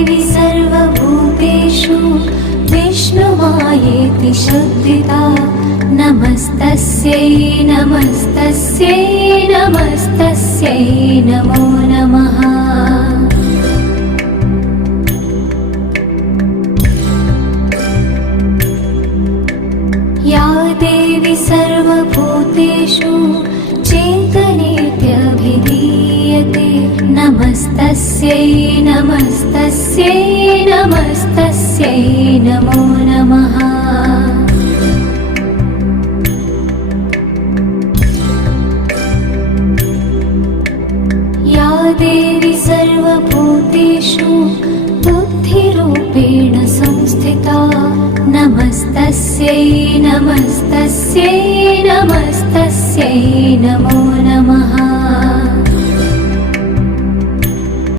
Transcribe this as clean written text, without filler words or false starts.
देवी सर्वभूतेषु विष्णुमायेति शुद्धिता नमस्तस्यै नमस्तस्यै नमस्तस्यै नमो नमः। या देवी सर्वभूतेषु चेतनेत्यभिधीयते नमस्तस्यै नमस्तस्यै नमस्तस्यै नमो नमः। या देवी सर्वभूतेषु बुद्धिरूपेण संस्थिता नमस्तस्यै नमस्तस्यै नमस्तस्यै नमो